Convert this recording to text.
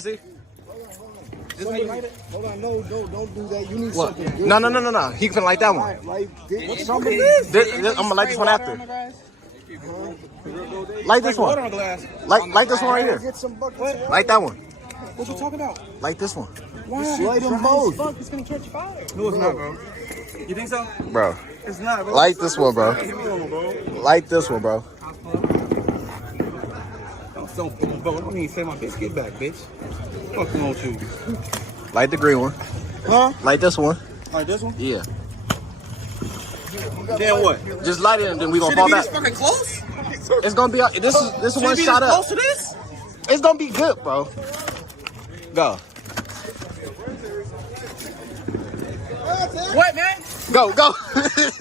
See? Hold on, no, don't do that. You need What? something good. No. He can like that one. Like this. I'm gonna light this one after. Light this one. Light this one right here. Get some buckets. Light that one. What you talking about? Light this one. Why? Light them both. Fuck, it's gonna catch fire. No, it's not, bro. You think so? Bro. It's not, bro. Light this one, bro. Hit me on, bro. Light this one, bro. Don't even say my bitch. Get back, bitch. Fuck you on you. Light the green one. Huh? Light this one. Like this one? Yeah. Then what? Just light it and then we gonna Should it fall be back. this fucking close? It's gonna be this is Should one it be shot this up. close to this? It's gonna be good, bro. Go. What, man? Go.